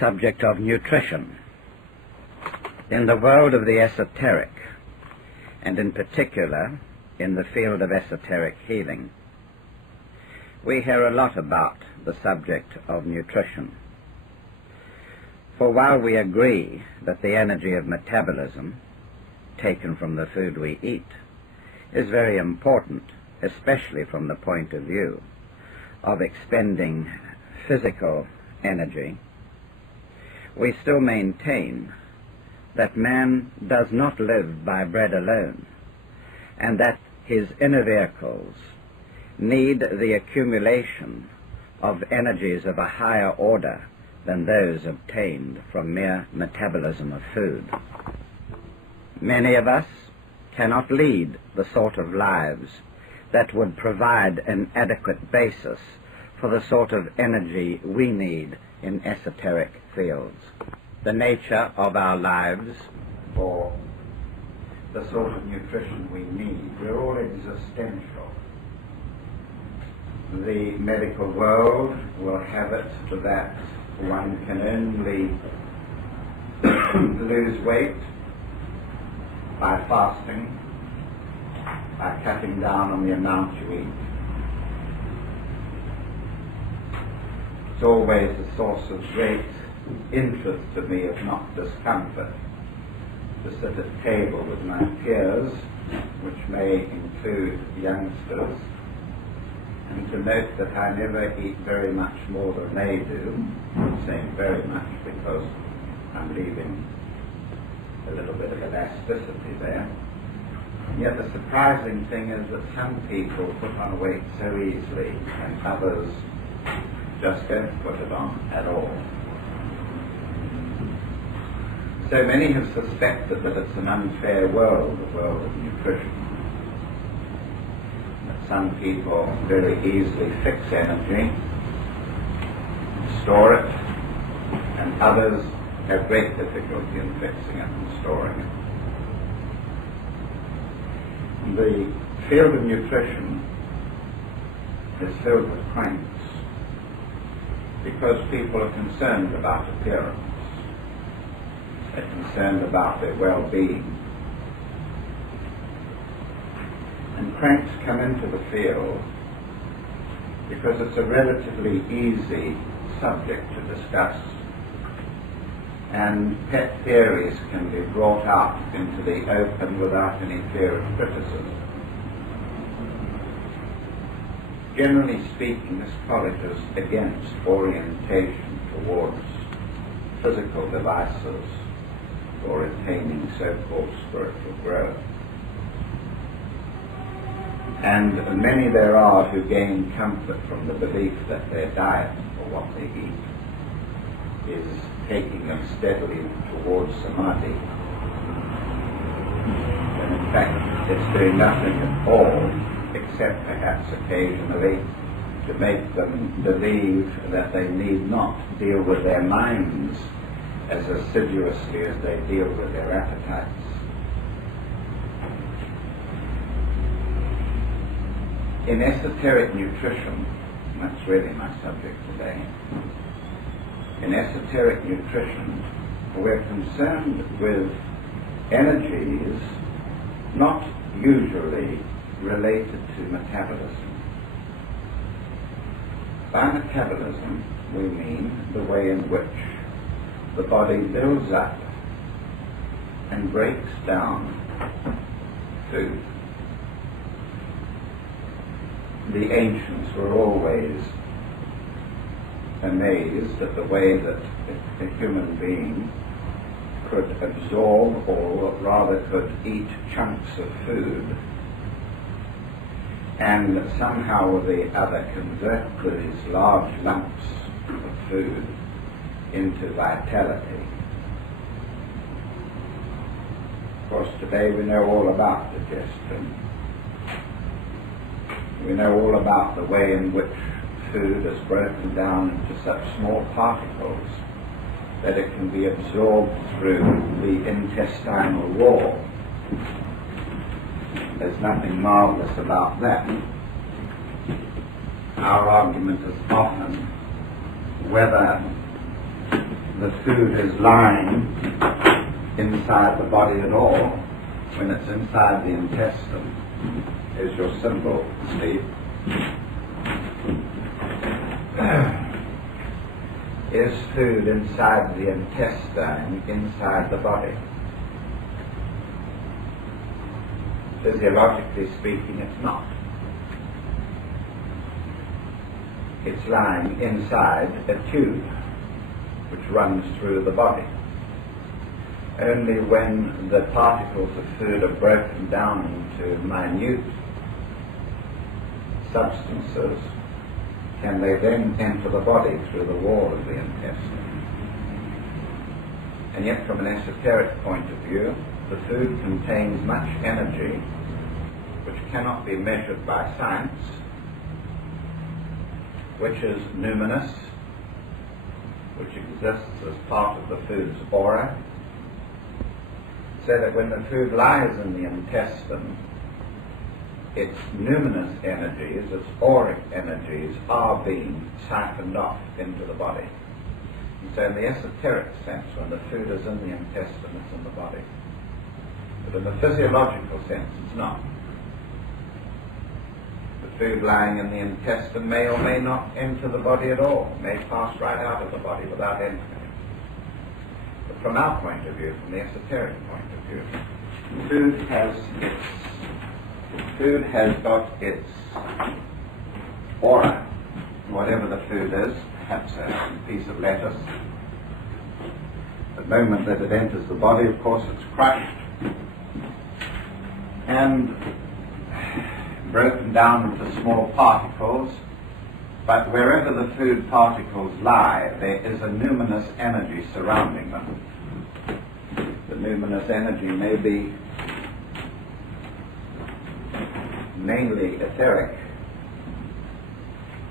Subject of nutrition. In the world of the esoteric, and in particular in the field of esoteric healing, we hear a lot about the subject of nutrition. For while we agree that the energy of metabolism, taken from the food we eat, is very important, especially from the point of view of expending physical energy, we still maintain that man does not live by bread alone, and that his inner vehicles need the accumulation of energies of a higher order than those obtained from mere metabolism of food. Many of us cannot lead the sort of lives that would provide an adequate basis for the sort of energy we need in esoteric fields. The nature of our lives, or the sort of nutrition we need, we're all existential. The medical world will have it that one can only lose weight by fasting, by cutting down on the amount you eat. It's always a source of great interest to me, if not discomfort, to sit at table with my peers, which may include youngsters, and to note that I never eat very much more than they do. I'm saying very much because I'm leaving a little bit of elasticity there. Yet the surprising thing is that some people put on weight so easily and others just don't put it on at all. So many have suspected that it's an unfair world, the world of nutrition. That some people very easily fix energy, store it, and others have great difficulty in fixing it and storing it. The field of nutrition is filled with cranks because people are concerned about appearance. They're concerned about their well-being. And cranks come into the field because it's a relatively easy subject to discuss, and pet theories can be brought out into the open without any fear of criticism. Generally speaking, this college is against orientation towards physical devices for attaining so-called spiritual growth. And many there are who gain comfort from the belief that their diet, or what they eat, is taking them steadily towards samadhi. And in fact, it's doing nothing at all, except perhaps occasionally to make them believe that they need not deal with their minds as assiduously as they deal with their appetites. In esoteric nutrition, that's really my subject today, in esoteric nutrition, we're concerned with energies not usually related to metabolism. By metabolism, we mean the way in which the body builds up and breaks down food. The ancients were always amazed at the way that a human being could absorb, or rather could eat chunks of food, and somehow or the other convert these large lumps of food into vitality. Of course, today we know all about digestion. We know all about the way in which food is broken down into such small particles that it can be absorbed through the intestinal wall. There's nothing marvelous about that. Our argument is often whether the food is lying inside the body at all, when it's inside the intestine, is your symbol, Steve. Is food inside the intestine, inside the body? Physiologically speaking, it's not. It's lying inside a tube which runs through the body. Only when the particles of food are broken down into minute substances can they then enter the body through the wall of the intestine. And yet, from an esoteric point of view, the food contains much energy which cannot be measured by science, which is numinous, which exists as part of the food's aura, so that when the food lies in the intestine, its numinous energies, its auric energies, are being siphoned off into the body. And so in the esoteric sense, when the food is in the intestine, it's in the body. But in the physiological sense, it's not. The food lying in the intestine may or may not enter the body at all, may pass right out of the body without entering it. But from our point of view, from the esoteric point of view, food has got its aura, whatever the food is, perhaps a piece of lettuce. The moment that it enters the body, of course, it's crushed and broken down into small particles, but wherever the food particles lie, there is a numinous energy surrounding them. The numinous energy may be mainly etheric,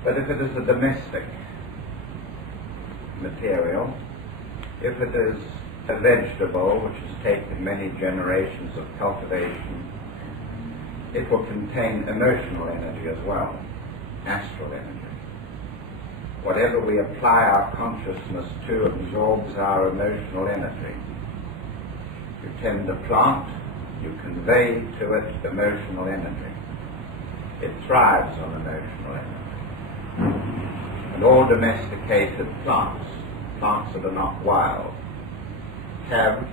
but if it is a domestic material, if it is a vegetable which has taken many generations of cultivation, it will contain emotional energy as well, astral energy. Whatever we apply our consciousness to absorbs our emotional energy. You tend a plant, you convey to it emotional energy. It thrives on emotional energy. And all domesticated plants that are not wild, have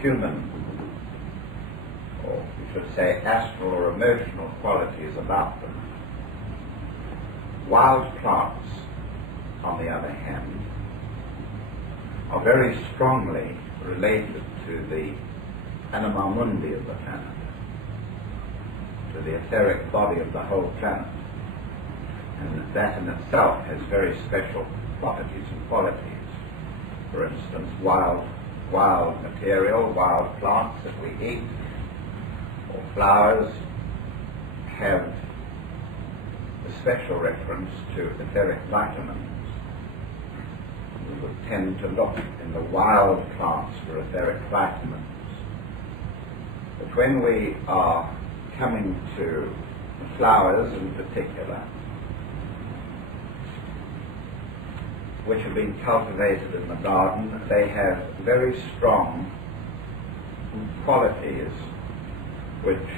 human, or we should say astral or emotional qualities about them. Wild plants, on the other hand, are very strongly related to the anima mundi of the planet, to the etheric body of the whole planet. And that in itself has very special properties and qualities. For instance, wild material, wild plants that we eat, or flowers, have a special reference to etheric vitamins. We would tend to look in the wild plants for etheric vitamins. But when we are coming to the flowers in particular, which have been cultivated in the garden, they have very strong qualities which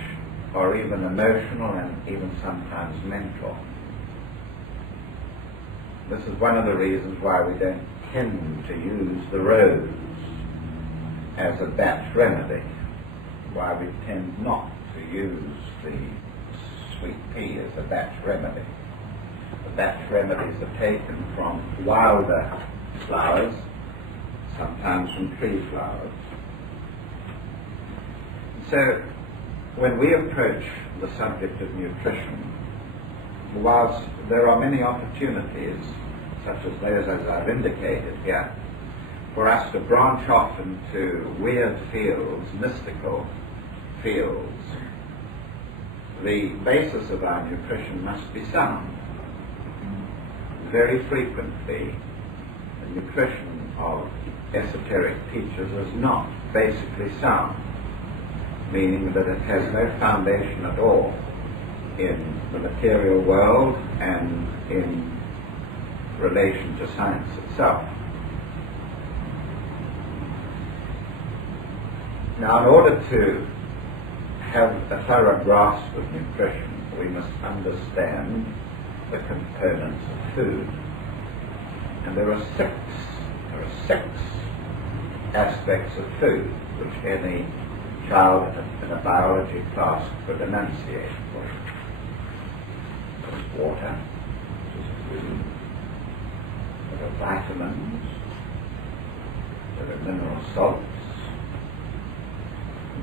are even emotional and even sometimes mental. This is one of the reasons why we don't tend to use the rose as a batch remedy, why we tend not to use the sweet pea as a batch remedy. The batch remedies are taken from wilder flowers, sometimes from tree flowers. So, when we approach the subject of nutrition, whilst there are many opportunities, such as those as I've indicated here, for us to branch off into weird fields, mystical fields, the basis of our nutrition must be sound. Very frequently, the nutrition of esoteric teachers is not basically sound, meaning that it has no foundation at all in the material world and in relation to science itself. Now, in order to have a thorough grasp of nutrition, we must understand the components of food. And there are six aspects of food which any child in a biology class could enunciate for. There's water, which is food. There are vitamins. There are mineral salts.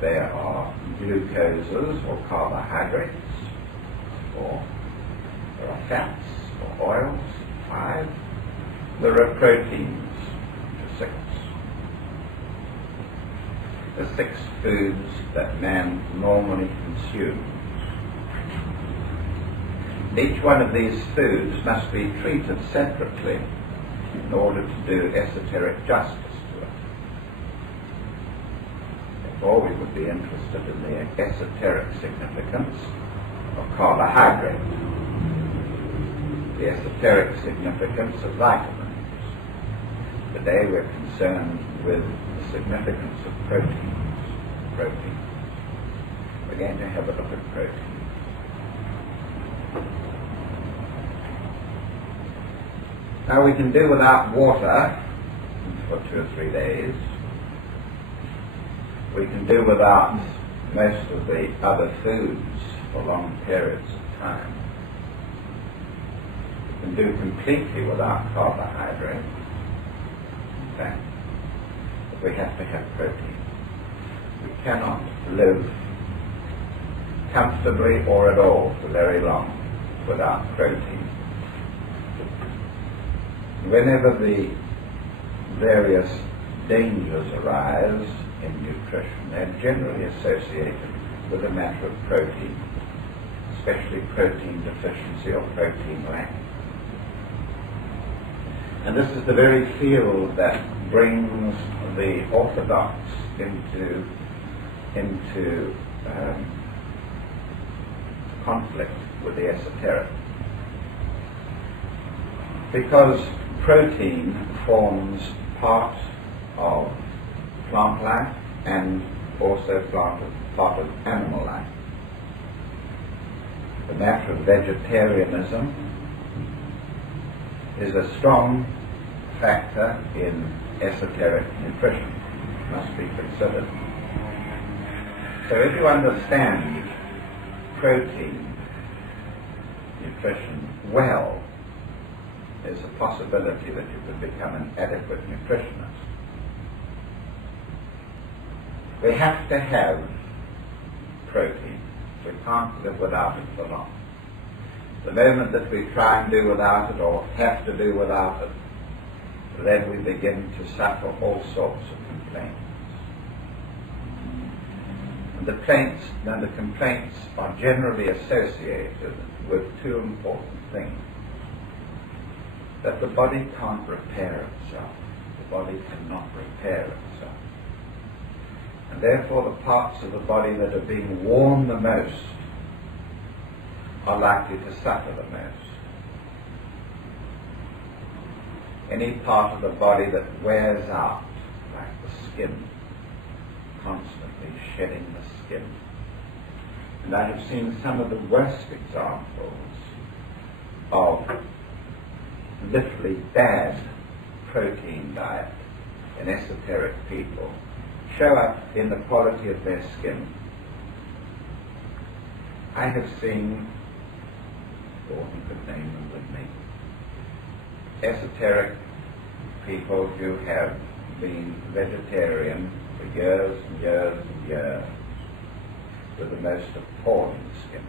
There are glucoses or carbohydrates, 4. There are fats or oils, 5. There are proteins, 6. The 6 foods that man normally consumes. Each one of these foods must be treated separately in order to do esoteric justice to it. Therefore, we would be interested in the esoteric significance of carbohydrate, the esoteric significance of vitamins. Today we're concerned with the significance of proteins. We're going to have a look at protein. Now we can do without water for 2 or 3 days. We can do without most of the other foods for long periods of time. We can do completely without carbohydrate. In fact, but we have to have protein. We cannot live comfortably or at all for very long without protein. Whenever the various dangers arise in nutrition, they're generally associated with a matter of protein, especially protein deficiency or protein lack. And this is the very field that brings the orthodox into conflict with the esoteric. Because protein forms part of plant life and also part of animal life. The matter of vegetarianism is a strong factor in esoteric nutrition, must be considered. So if you understand protein nutrition well, there's a possibility that you could become an adequate nutritionist. We have to have protein. We can't live without it for long. The moment that we try and do without it or have to do without it, then we begin to suffer all sorts of complaints. And the complaints are generally associated with 2 important things. That the body can't repair itself. The body cannot repair itself. And therefore the parts of the body that are being worn the most are likely to suffer the most. Any part of the body that wears out, like the skin, constantly shedding the skin. And I have seen some of the worst examples of literally bad protein diet in esoteric people show up in the quality of their skin. I have seen, Gordon could name them with me, esoteric people who have been vegetarian for years and years and years with the most appalling skin.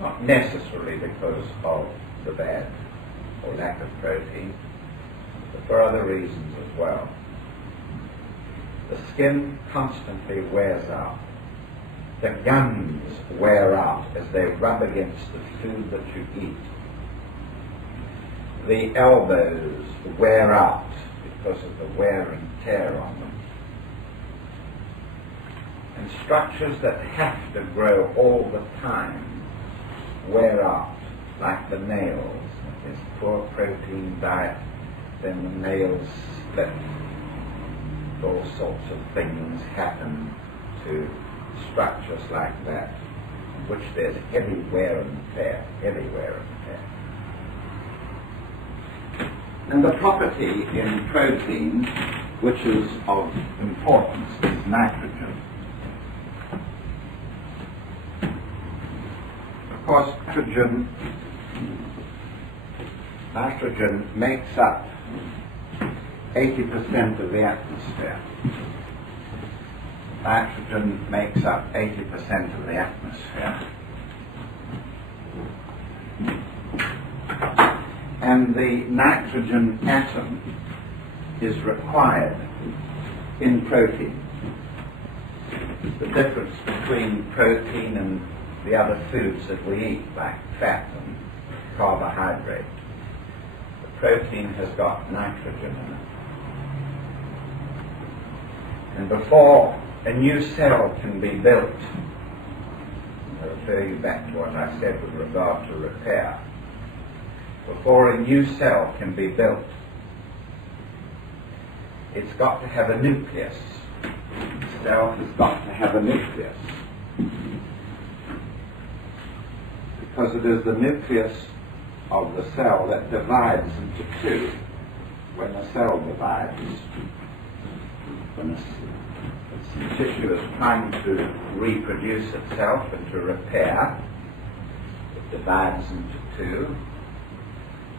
Not necessarily because of the bad or lack of protein, but for other reasons as well. The skin constantly wears out. The gums wear out as they rub against the food that you eat. The elbows wear out because of the wear and tear on them. And structures that have to grow all the time wear out, like the nails. If there's poor protein diet, then the nails split. all sorts of things happen to structures like that, in which there's heavy wear and tear. And the property in protein which is of importance is nitrogen. Of course, nitrogen makes up 80% of the atmosphere. Nitrogen makes up 80% of the atmosphere. And the nitrogen atom is required in protein. The difference between protein and the other foods that we eat, like fat and carbohydrate, the protein has got nitrogen in it. And before a new cell can be built, I refer you back to what I said with regard to repair, before a new cell can be built, it's got to have a nucleus. The cell has got to have a nucleus. Because it is the nucleus of the cell that divides into two. When the cell divides, when the tissue is trying to reproduce itself and to repair, it divides into two.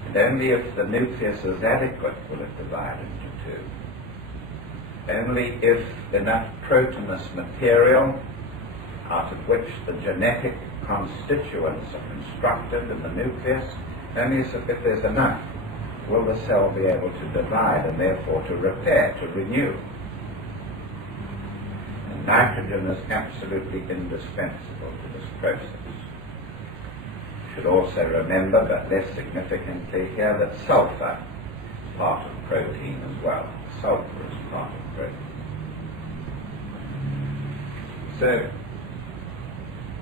And only if the nucleus is adequate will it divide into two. Only if enough proteinous material, out of which the genetic constituents are constructed in the nucleus, only if there's enough will the cell be able to divide and therefore to repair, to renew. And nitrogen is absolutely indispensable to this process. You should also remember, but less significantly here, that sulfur is part of protein as well. Sulfur is part of protein. So,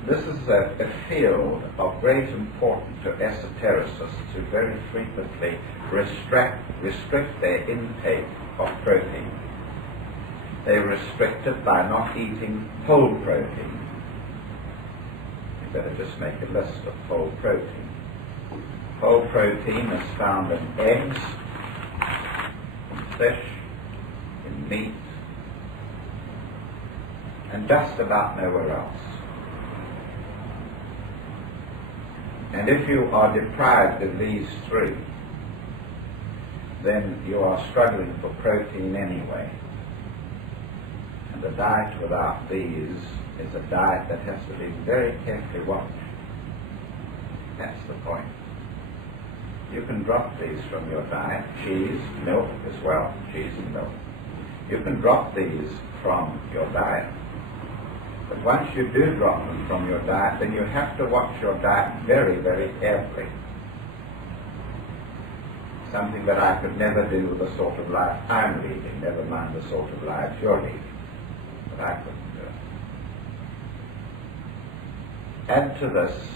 this is a field of great importance to esotericists who very frequently restrict their intake of protein. They restrict it by not eating whole protein. You better just make a list of whole protein. Whole protein is found in eggs, in fish, in meat, and just about nowhere else. And if you are deprived of these three, then you are struggling for protein anyway. And a diet without these is a diet that has to be very carefully watched. That's the point. You can drop these from your diet, cheese, milk as well, cheese and milk. You can drop these from your diet. But once you do drop them from your diet, then you have to watch your diet very, very carefully. Something that I could never do with the sort of life I'm leading, never mind the sort of life you're leading. But I couldn't do it. Add to this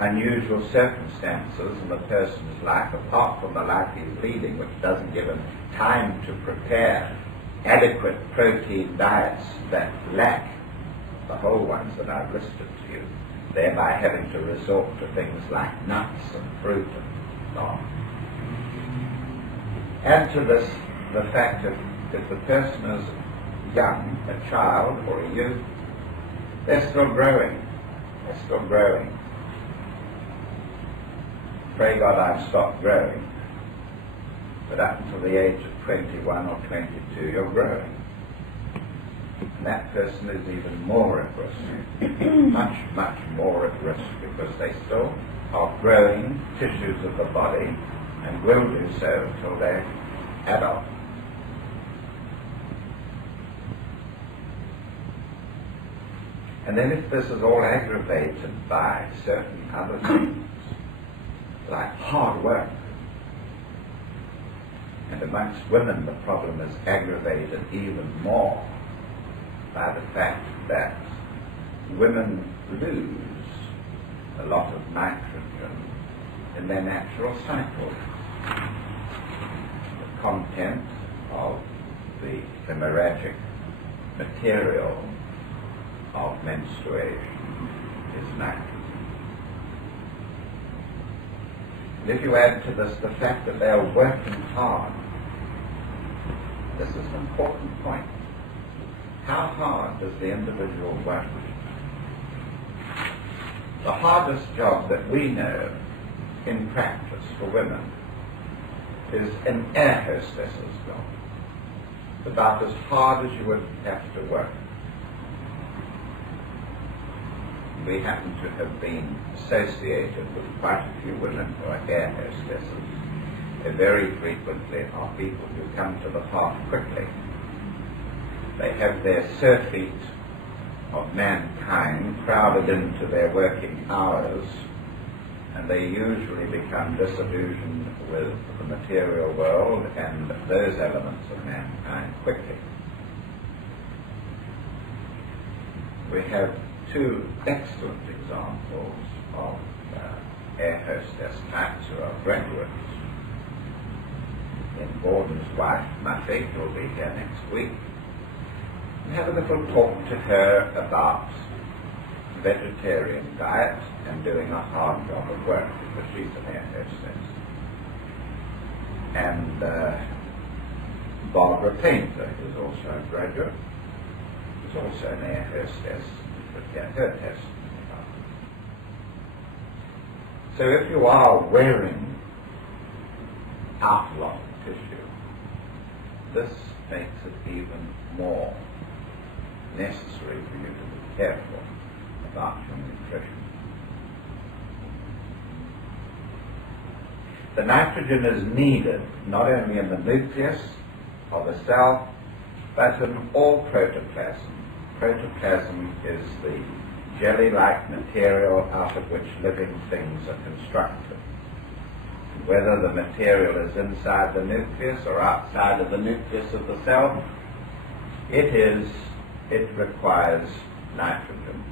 unusual circumstances in the person's life, apart from the life he's leading, which doesn't give him time to prepare adequate protein diets that lack the whole ones that I've listed to you, thereby having to resort to things like nuts and fruit and so on. Add to this the fact that if the person is young, a child or a youth, they're still growing. They're still growing. Pray God I've stopped growing. But up until the age of 21 or 22, you're growing. And that person is even more at risk. Much, much more at risk, because they still are growing tissues of the body and will do so until they're adult. And then if this is all aggravated by certain other things, like hard work, and amongst women the problem is aggravated even more by the fact that women lose a lot of nitrogen in their natural cycle. The content of the hemorrhagic material of menstruation is nitrogen. And if you add to this the fact that they are working hard, this is an important point. How hard does the individual work? The hardest job that we know in practice for women is an air hostess's job. It's about as hard as you would have to work. We happen to have been associated with quite a few women who are air hostesses. They very frequently are people who come to the heart quickly. They have their surfeit of mankind crowded into their working hours, and they usually become disillusioned with the material world and those elements of mankind quickly. We have two excellent examples of air hostess types who are graduates. In Gordon's wife, Muffy, who will be here next week, and have a little talk to her about vegetarian diet and doing a hard job of work, because she's an air hostess. And Barbara Painter is also a graduate, is also an air hostess, but yeah, her testimony about it. So if you are wearing outline tissue, this makes it even more necessary for you to be careful about your nutrition. The nitrogen is needed not only in the nucleus of a cell, but in all protoplasm. Protoplasm is the jelly-like material out of which living things are constructed. Whether the material is inside the nucleus or outside of the nucleus of the cell, it requires nitrogen.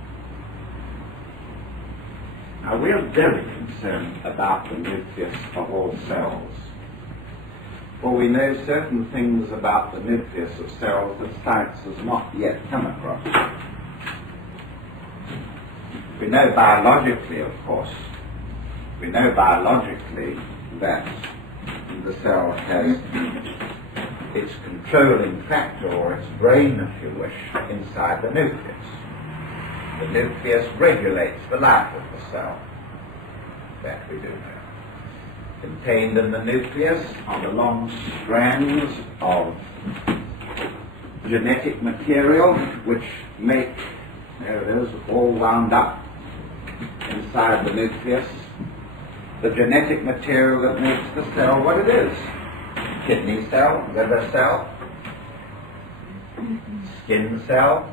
Now, we are very concerned about the nucleus of all cells, for we know certain things about the nucleus of cells that science has not yet come across. We know biologically, of course, that the cell has its controlling factor, or its brain, if you wish, inside the nucleus. The nucleus regulates the life of the cell. That we do know. Contained in the nucleus are the long strands of genetic material which make, there it is, all wound up inside the nucleus, the genetic material that makes the cell what it is. Kidney cell, liver cell, skin cell,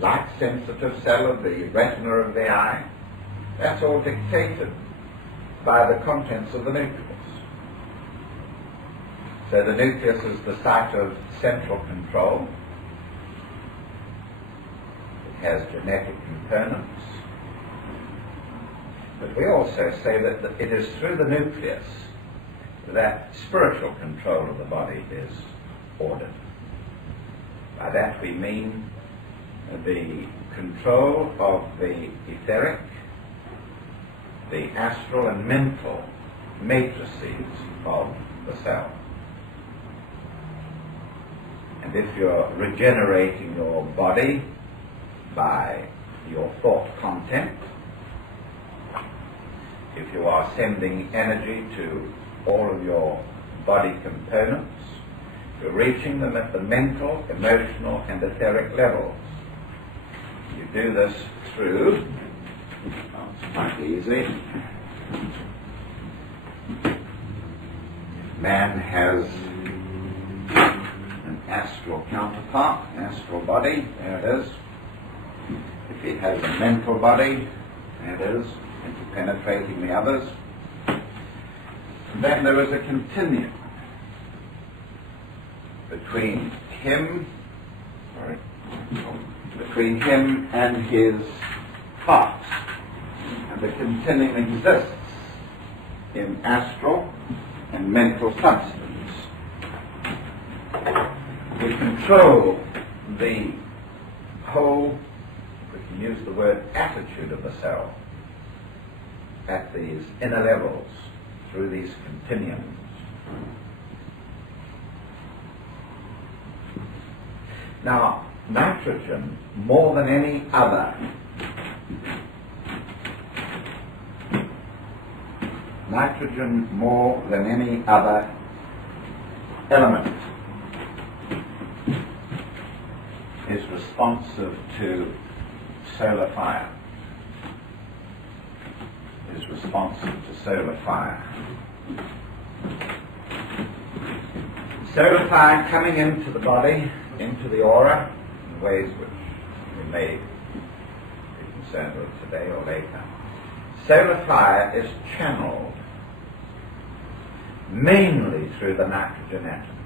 light-sensitive cell of the retina of the eye. That's all dictated by the contents of the nucleus. So the nucleus is the site of central control. It has genetic components. But we also say that it is through the nucleus that spiritual control of the body is ordered. By that we mean the control of the etheric, the astral and mental matrices of the cell. And if you're regenerating your body by your thought content, if you are sending energy to all of your body components, you're reaching them at the mental, emotional, and etheric levels. You do this through, it's quite easy. Man has an astral counterpart, an astral body, there it is. If he has a mental body, there it is, interpenetrating the others. And then there is a continuum between him and his heart. And the continuum exists in astral and mental substance. We control the whole, we can use the word attitude of the cell at these inner levels through these continuums. Now, nitrogen, more than any other, element is responsive to solar fire. Solar fire coming into the body, into the aura, in ways which we may be concerned with today or later. Solar fire is channeled mainly through the nitrogen atom.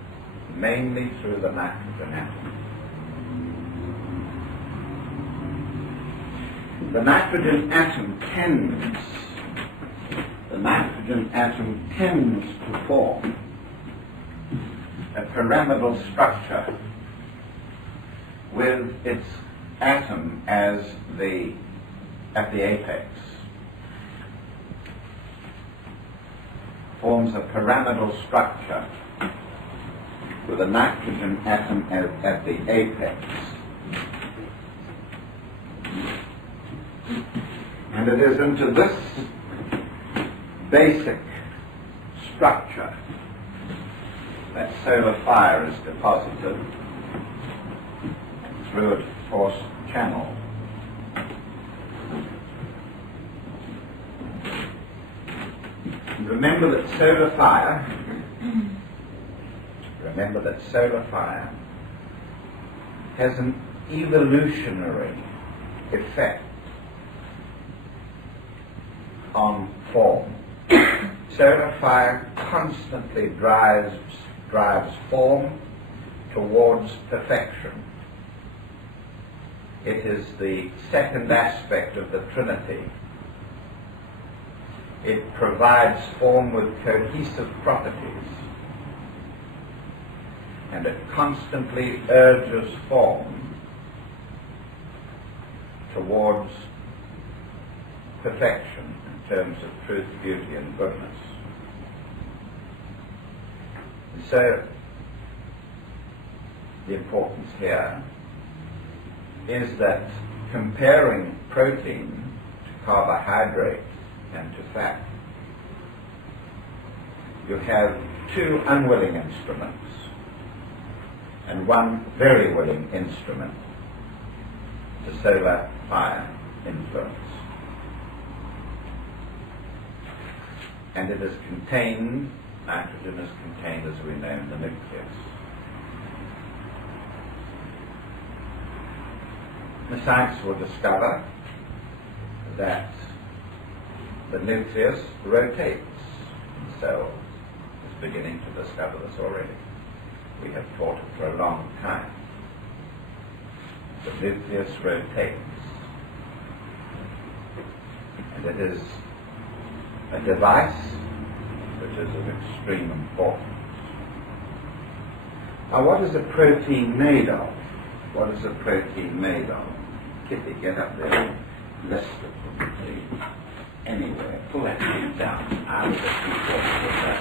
The nitrogen atom tends to form a pyramidal structure with its atom at the apex. Forms a pyramidal structure with a nitrogen atom at the apex. And it is into this basic structure that solar fire is deposited through a force channel. And remember that solar fire has an evolutionary effect on form. Solar fire constantly drives form towards perfection. It is the second aspect of the Trinity. It provides form with cohesive properties, and it constantly urges form towards perfection in terms of truth, beauty, and goodness. And so, the importance here is that comparing protein to carbohydrate and to fat, you have two unwilling instruments and one very willing instrument, the solar fire influence. And it is contained, nitrogen is contained, as we know, in the nucleus. The science will discover that the nucleus rotates in cells. It's beginning to discover this already. We have taught it for a long time. The nucleus rotates. And it is a device which is of extreme importance. Now, what is a protein made of? Kitty, get up there and list it for me, please. Anyway, pull that thing down. I was just important with that.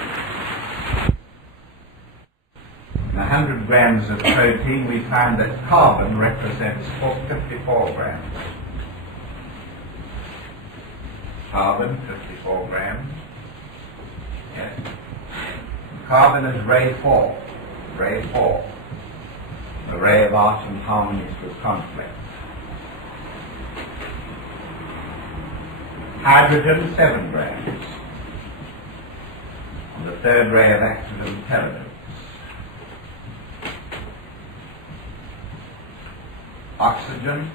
In 100 grams of protein, we find that carbon represents 54 grams. Carbon, 54 grams. Yes. Carbon is ray 4. A ray of art and harmonies with conflict. Hydrogen, 7 grams. And the third ray of active intelligence. Oxygen,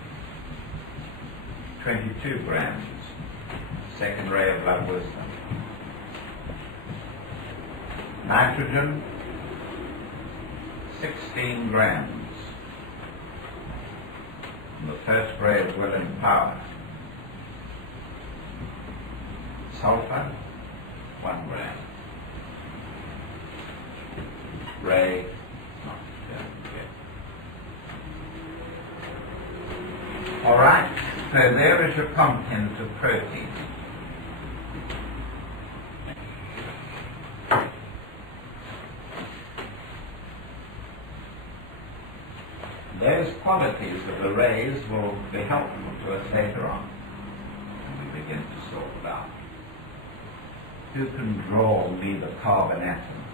22 grams. Second ray of love wisdom. Nitrogen, 16 grams. And the first ray of will and power. Sulfur, 1 gram. Ray, not yet. Alright, so there is your content of protein. Those qualities of the rays will be helpful to us later on when we begin to sort it out. Who can draw me the carbon atom?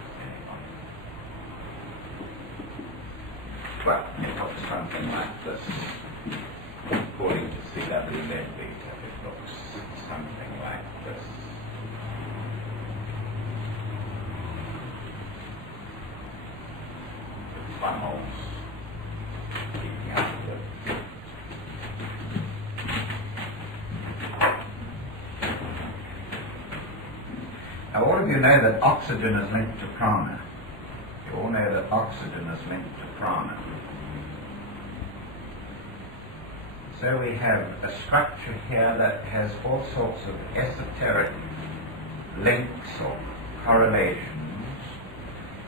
Well, it looks something like this. According to C.W. Ledbetter, it looks something like this. The funnels leading out of it. Now, all of you know that oxygen is linked to prana. You all know that oxygen is linked to prana. So we have a structure here that has all sorts of esoteric links or correlations,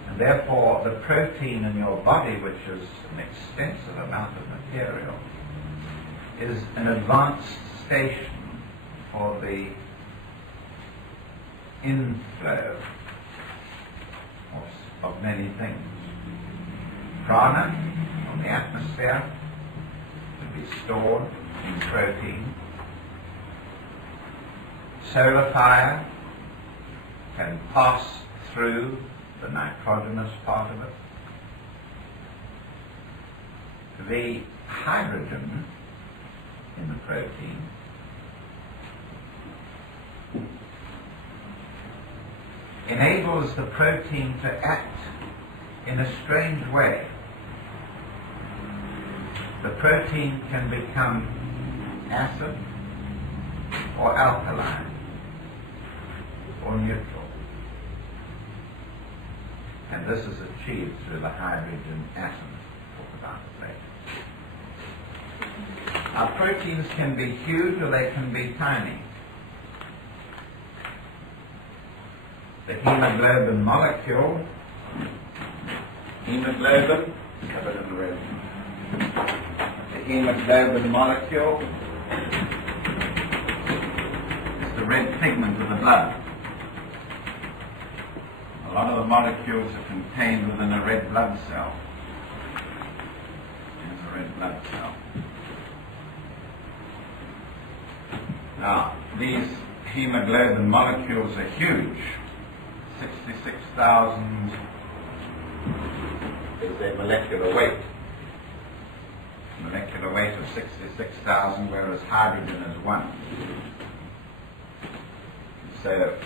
and therefore the protein in your body, which is an extensive amount of material, is an advanced station for the inflow of many things. Prana from the atmosphere can be stored in protein. Solar fire can pass through the nitrogenous part of it. The hydrogen in the protein enables the protein to act in a strange way. The protein can become acid or alkaline or neutral. And this is achieved through the hydrogen atom. We'll talk about it later. Our proteins can be huge or they can be tiny. The hemoglobin molecule, hemoglobin, covered in red. The hemoglobin molecule is the red pigment of the blood. A lot of the molecules are contained within a red blood cell. Here's a red blood cell. Now, these hemoglobin molecules are huge. 66,000 is their molecular weight. Molecular weight of 66,000, whereas hydrogen is 1. So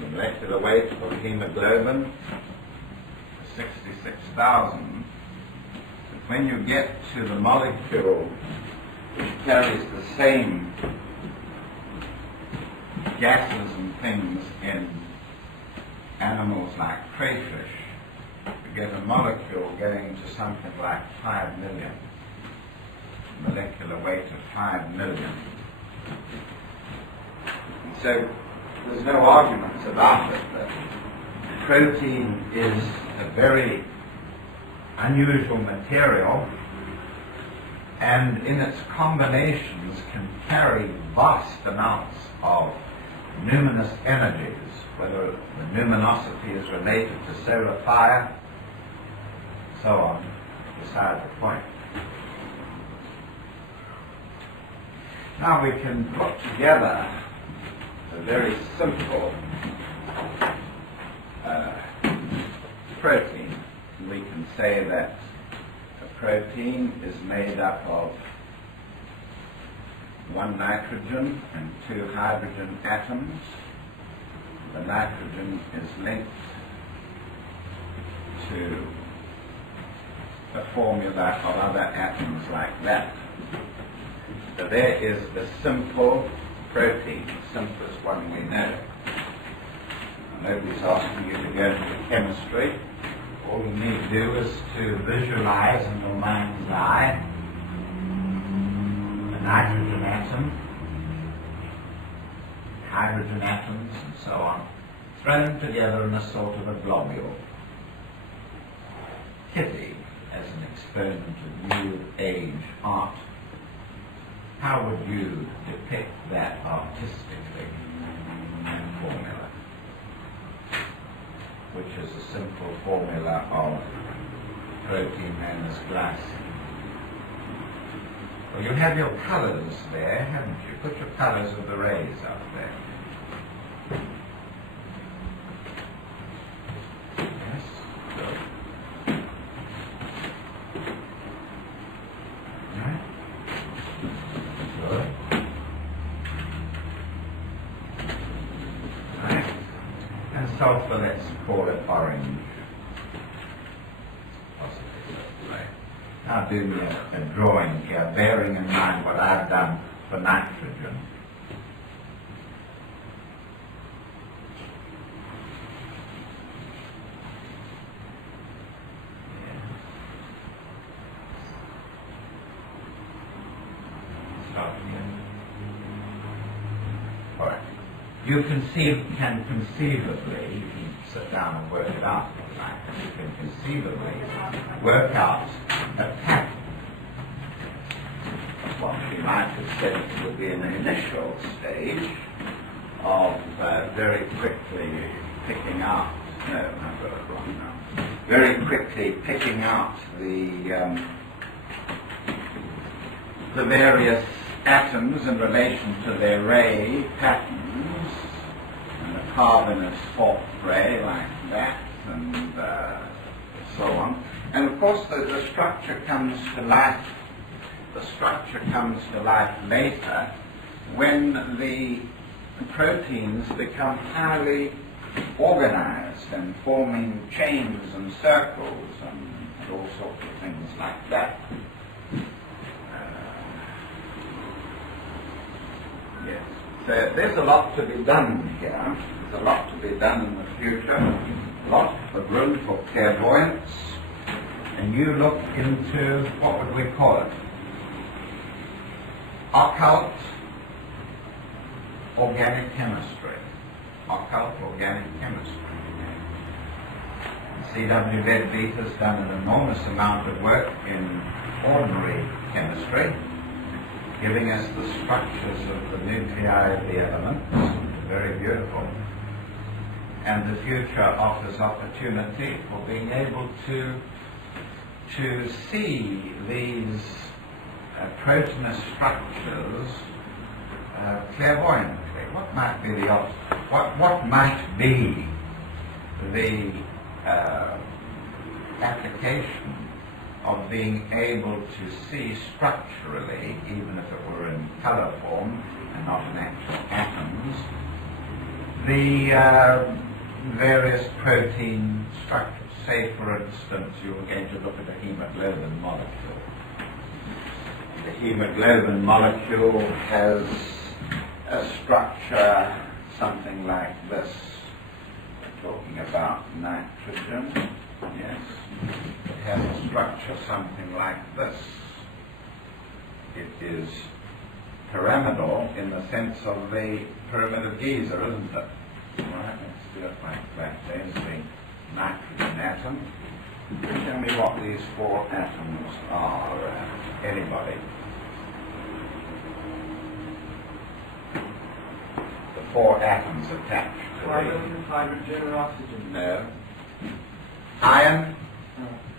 the molecular weight of hemoglobin is 66,000. But when you get to the molecule which carries the same gases and things in animals like crayfish, you get a molecule getting to something like 5 million. Molecular weight of 5 million. And so there's no arguments about it that protein is a very unusual material, and in its combinations can carry vast amounts of numinous energies, whether the luminosity is related to solar fire, so on, beside the point. Now we can put together a very simple protein. We can say that a protein is made up of 1 nitrogen and 2 hydrogen atoms. The nitrogen is linked to a formula of other atoms like that. So there is the simple protein, the simplest one we know. Nobody's asking you to go into chemistry. All you need to do is to visualize in your mind's eye a nitrogen atom, hydrogen atoms, and so on, thrown together in a sort of a globule. Kitty as an experiment of New Age art. how would you depict that artistically in formula, which is a simple formula of protein minus glycine? Well, you have your colours there, haven't you? Put your colours of the rays up there. Yes, good. Right. Good. Right. And sulfur, let's call it orange. Now do me a drawing here, bearing in mind what I've done for nitrogen. Start here. All right. You can conceivably, you can sit down and work it out, you can conceivably work out a pattern. What we might have said would be an initial stage of very quickly picking out, no, I've got it wrong now, very quickly picking out the various atoms in relation to their ray patterns, and the carbon is fourth ray like that, and so on. And of course the structure comes to life. The structure comes to life later when the proteins become highly organized and forming chains and circles and all sorts of things like that. Yes. So there's a lot to be done here. There's a lot to be done in the future. A lot of room for clairvoyance. And you look into, what would we call it? Occult organic chemistry. Occult organic chemistry. C.W. Leadbeater has done an enormous amount of work in ordinary chemistry, giving us the structures of the nuclei of the elements. Very beautiful. And the future offers opportunity for being able to see these proteinous structures clairvoyantly. What might be the application of being able to see structurally, even if it were in color form and not in actual atoms, the various protein structures? Say, for instance, you're going to look at a hemoglobin molecule. The hemoglobin molecule has a structure something like this. We're talking about nitrogen. Yes. It has a structure something like this. It is pyramidal in the sense of the Pyramid of Giza, isn't it? All right, let's do it like that. There's the nitrogen atom. Tell me what these four atoms are, anybody? The four atoms attached to Carbon, hydrogen, or oxygen? No. Iron,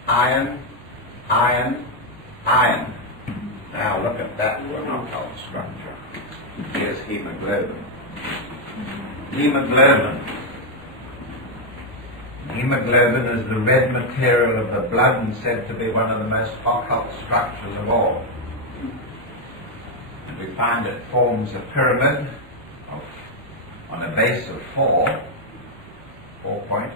iron, iron, iron. Now look at that for an occult structure. Here's hemoglobin. Hemoglobin. Hemoglobin is the red material of the blood and said to be one of the most occult structures of all. And we find it forms a pyramid on a base of 4 points.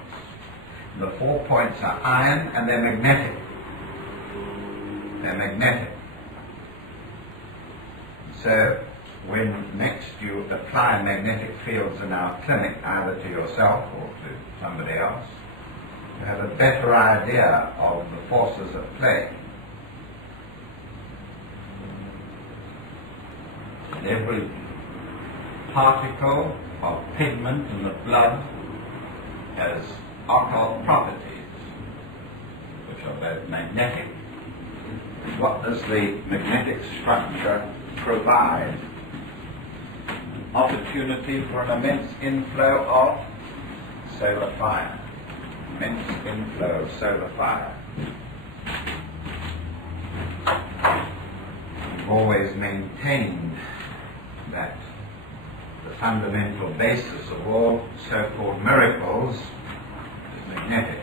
And the 4 points are iron and they're magnetic. They're magnetic. So when next you apply magnetic fields in our clinic, either to yourself or to somebody else, you have a better idea of the forces at play. And every particle of pigment in the blood has occult properties, which are both magnetic. What does the magnetic structure provide opportunity for an immense inflow of solar fire. Immense inflow of solar fire. We've always maintained that the fundamental basis of all so-called miracles is magnetic.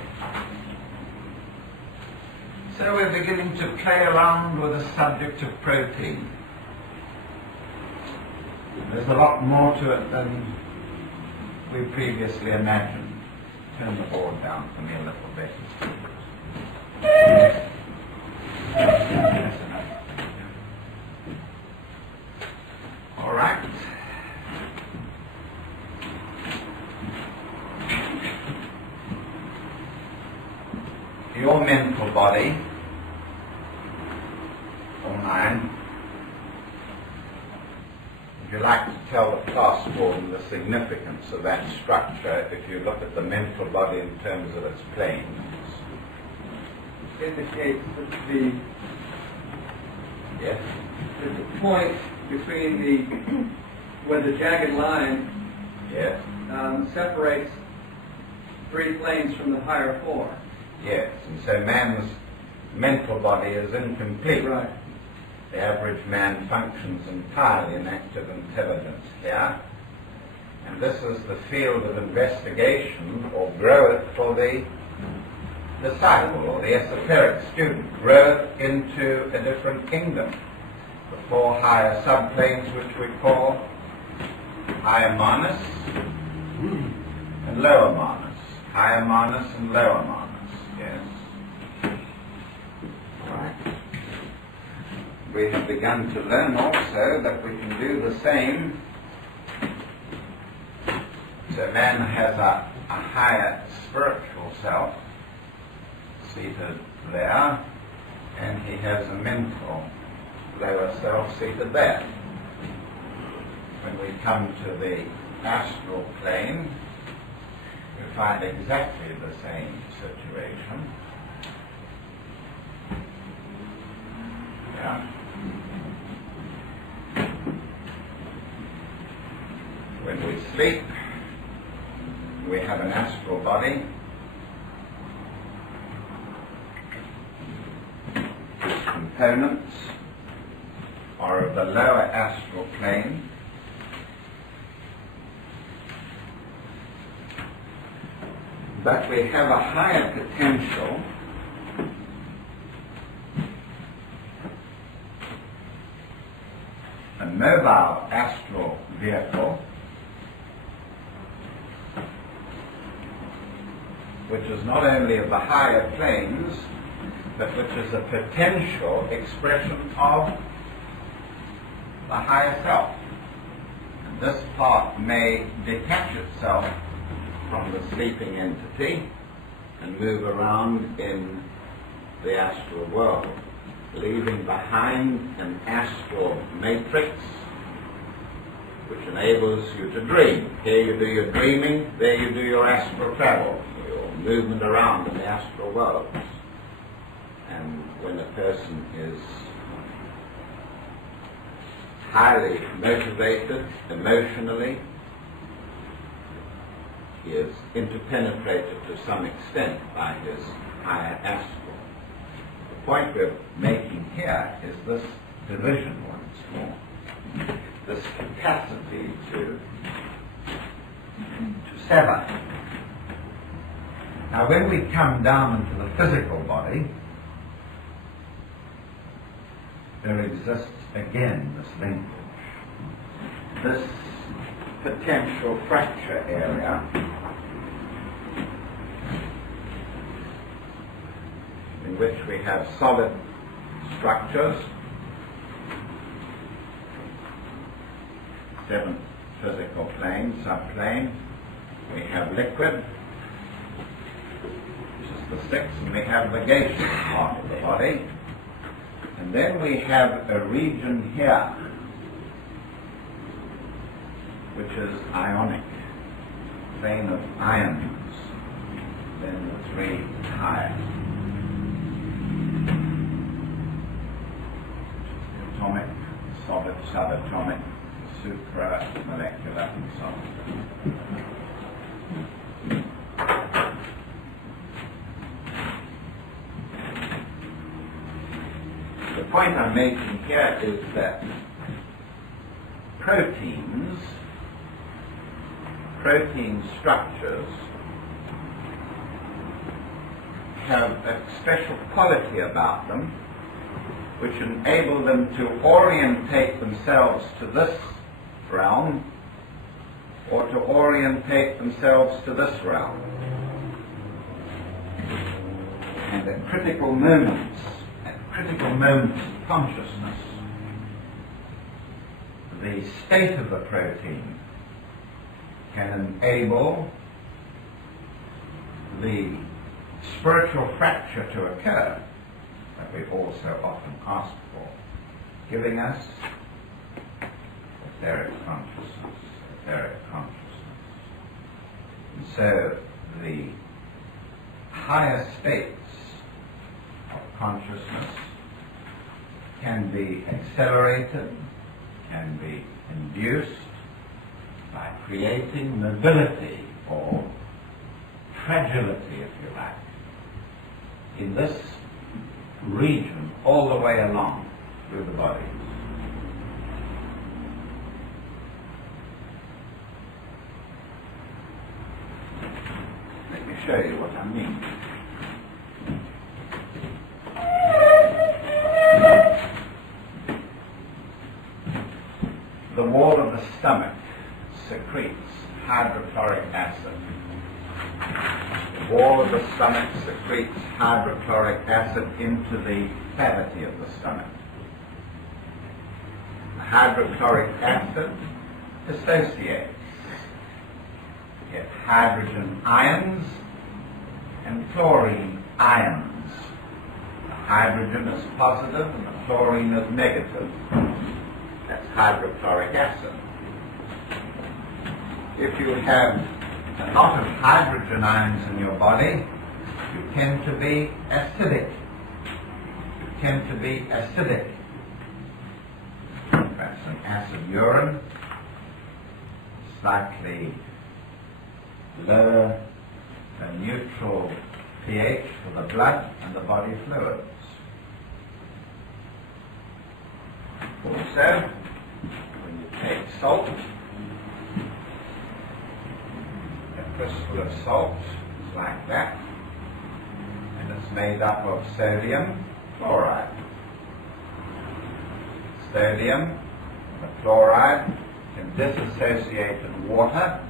So we're beginning to play around with the subject of protein. There's a lot more to it than we previously imagined. Turn the board down for me a little bit. That's enough. All right. Your mental body, or mine, if you like to tell the class warden the significance of that structure, if you look at the mental body in terms of its planes. Indicates that the Yes? point between where the jagged line Yes? separates three planes from the higher four. Yes. And so man's mental body is incomplete. Right. The average man functions entirely in active intelligence here. And this is the field of investigation or growth for the disciple or the esoteric student. Growth into a different kingdom. The four higher subplanes which we call higher manas and lower manas. Higher manas and lower manas. Yes. Right. We have begun to learn also that we can do the same. So man has a higher spiritual self seated there, and he has a mental lower self seated there. When we come to the astral plane, we find exactly the same situation. Yeah. When we sleep, we have an astral body. Its components are of the lower astral plane. But we have a higher potential a mobile astral vehicle which is not only of the higher planes but which is a potential expression of the higher self. And this part may detach itself from the sleeping entity and move around in the astral world, leaving behind an astral matrix which enables you to dream. Here you do your dreaming, there you do your astral travel, your movement around in the astral worlds. And when a person is highly motivated emotionally, he is interpenetrated to some extent by his higher astral. The point we're making here is this division once more, this capacity to sever. Now when we come down into the physical body, there exists again this linkage, this potential fracture area in which we have solid structures, 7th physical plane, subplane. We have liquid, which is the 6th, and we have the gaseous part of the body. And then we have a region here, which is ionic, plane of ions, then the 3 higher. Atomic, solid subatomic, supramolecular, and so on. The point I'm making here is that protein structures have a special quality about them which enable them to orientate themselves to this realm or to orientate themselves to this realm. And at critical moments of consciousness, the state of the protein can enable the spiritual fracture to occur that we also often ask for, giving us etheric consciousness. And so the higher states of consciousness can be accelerated, can be induced by creating mobility or fragility, if you like, in this region all the way along through the bodies. Let me show you what I mean. The wall of the stomach secretes hydrochloric acid. The wall of the stomach secretes hydrochloric acid into the cavity of the stomach. The hydrochloric acid dissociates. You get hydrogen ions and chlorine ions. The hydrogen is positive and the chlorine is negative. That's hydrochloric acid. If you have a lot of hydrogen ions in your body, you tend to be acidic. Perhaps an acid urine, slightly lower than neutral pH for the blood and the body fluids. Also, when you take salt, a crystal of salt is like that, and it's made up of sodium chloride. Sodium and the chloride can disassociate in water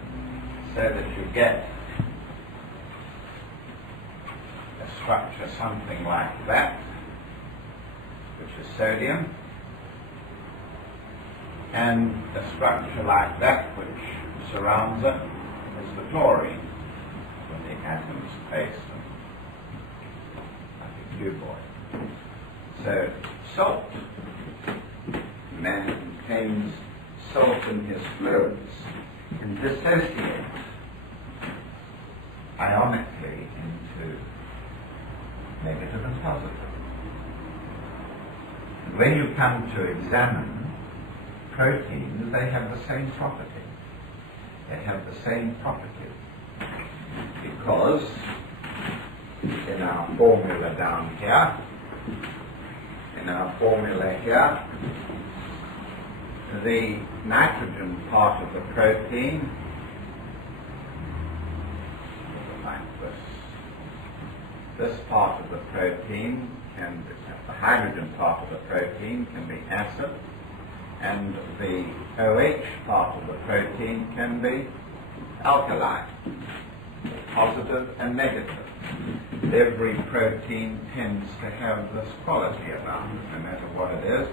so that you get a structure something like that, which is sodium, and a structure like that which surrounds it is the chlorine when the atoms place them like a cuboid. So salt, man contains salt in his fluids, can dissociate ionically into negative and positive. And when you come to examine proteins, they have the same property. Because in our formula down here, the nitrogen part of the protein, like this part of the protein the hydrogen part of the protein can be acid, and the OH part of the protein can be alkaline, positive and negative. Every protein tends to have this quality about it, no matter what it is,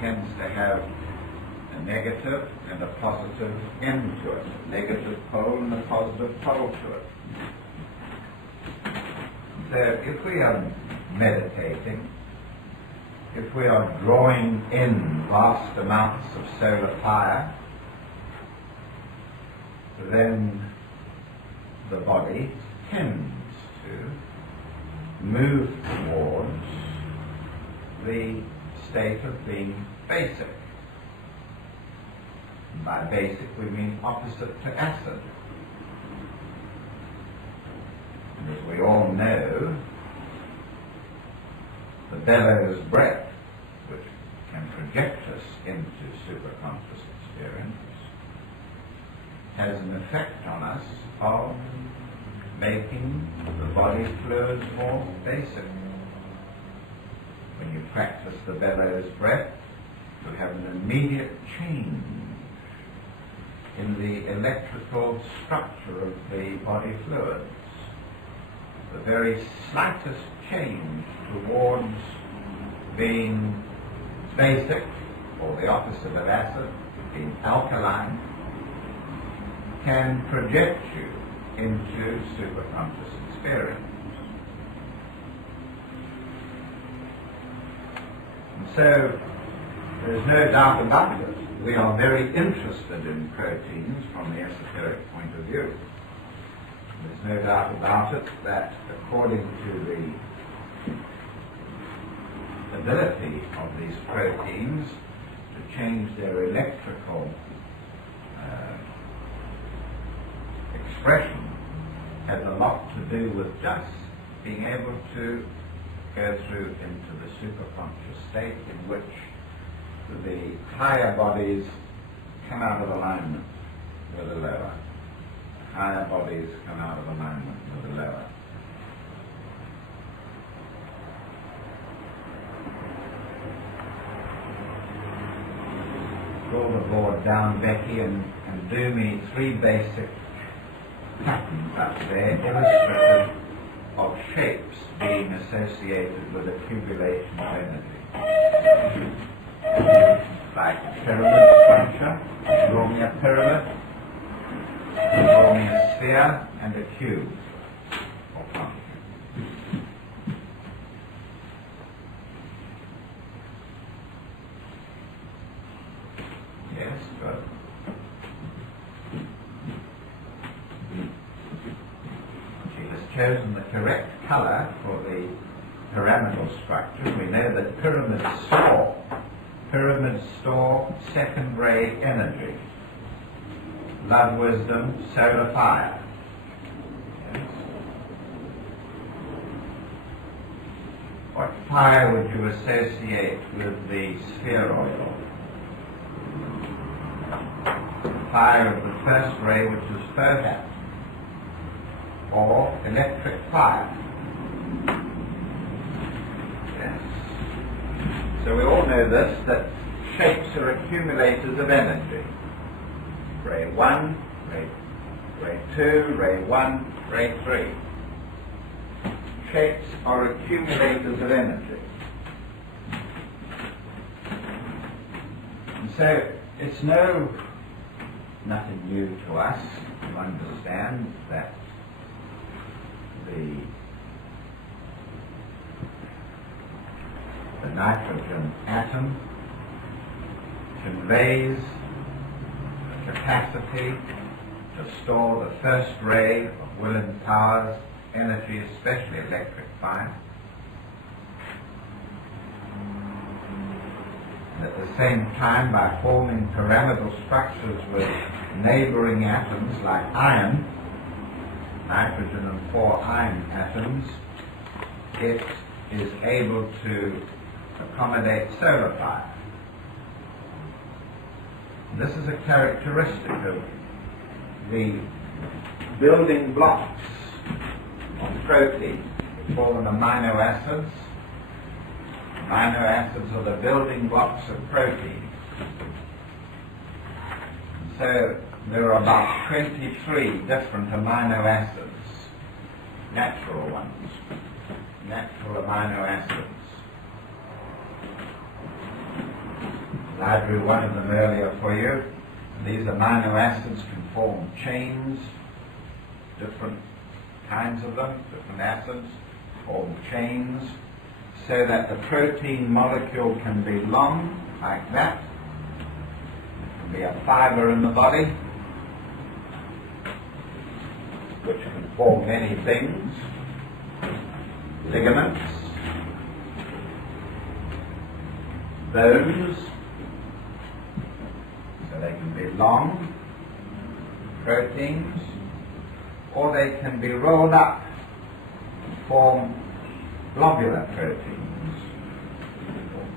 tends to have a negative and a positive end to it, a negative pole and a positive pole to it. So if we are meditating, if we are drawing in vast amounts of solar fire, then the body tends to move towards the state of being basic. By basic we mean opposite to acid. And as we all know, the bellows breath, which can project us into superconscious experience, has an effect on us of making the body fluids more basic. When you practice the bellows breath, you have an immediate change in the electrical structure of the body fluids. The very slightest change towards being basic, or the opposite of acid, being alkaline, can project you into superconscious experience. And so, there's no doubt about it. We are very interested in proteins from the esoteric point of view. There's no doubt about it that according to the ability of these proteins to change their electrical expression has a lot to do with just being able to go through into the superconscious state in which the higher bodies come out of alignment with the lower. The higher bodies come out of alignment with the lower. Pull the board down, Becky, and do me 3 basic patterns up there, illustrative of shapes being associated with accumulation of energy. Like a pyramid structure, draw me a pyramid, draw me a sphere and a cube, or pumpkin. Yes, good. She has chosen the correct color for the pyramidal structure. We know that pyramids store second ray energy. Love, wisdom, solar fire. Yes. What fire would you associate with the spheroid? Fire of the first ray, which is photon, or electric fire. Yes. So we all know this, that shapes are accumulators of energy. Ray 1, ray 2, ray 1, ray 3. Shapes are accumulators of energy. And so it's nothing new to us to understand that the nitrogen atom conveys the capacity to store the first ray of will and power's energy, especially electric fire. And at the same time, by forming pyramidal structures with neighboring atoms like iron, nitrogen and 4 iron atoms, it is able to accommodate solar fire. This is a characteristic of the building blocks of protein. We call them amino acids. Amino acids are the building blocks of protein. And so there are about 23 different amino acids, natural ones, natural amino acids. I drew one of them earlier for you. These amino acids can form chains, different kinds of them, different acids form chains, so that the protein molecule can be long, like that. It can be a fiber in the body, which can form many things, ligaments, bones. So they can be long proteins, or they can be rolled up and form globular proteins,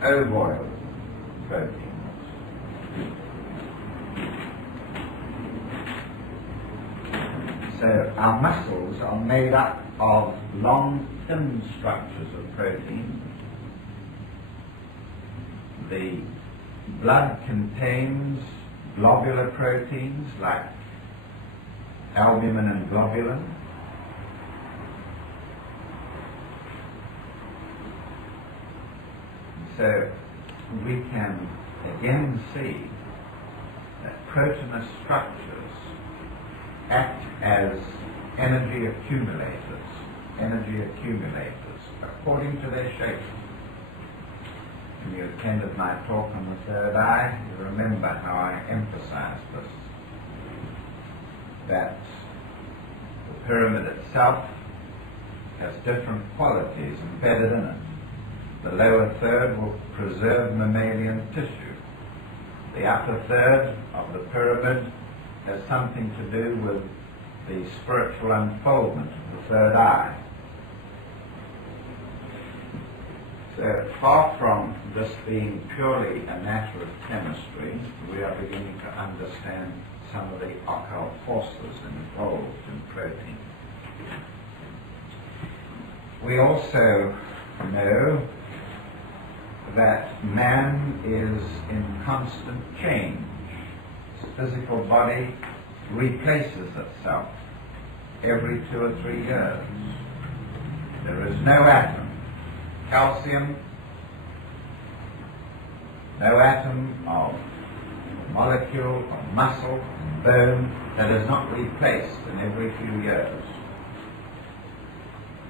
or ovoid proteins. So our muscles are made up of long, thin structures of protein. The blood contains globular proteins like albumin and globulin. So we can again see that proteinous structures act as energy accumulators according to their shape. When you attended my talk on the third eye, you remember how I emphasized this, that the pyramid itself has different qualities embedded in it. The lower third will preserve mammalian tissue. The upper third of the pyramid has something to do with the spiritual unfoldment of the third eye. So far from this being purely a matter of chemistry, we are beginning to understand some of the occult forces involved in protein. We also know that man is in constant change. His physical body replaces itself every 2 or 3 years. There is no atom, calcium, no atom of molecule, of muscle, bone that is not replaced in every few years.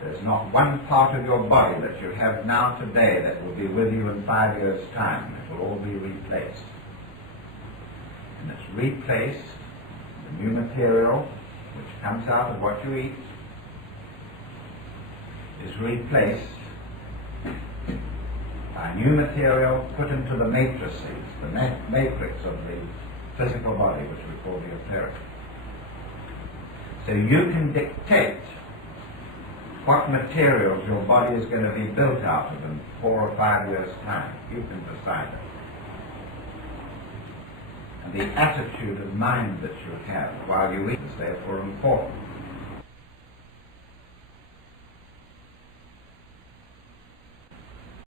There's not one part of your body that you have now today that will be with you in 5 years' time. It will all be replaced. And it's replaced, the new material which comes out of what you eat is replaced by new material put into the matrices, the matrix of the physical body, which we call the esoteric. So you can dictate what materials your body is going to be built out of in 4 or 5 years' time. You can decide it. And the attitude of mind that you have while you eat is therefore important.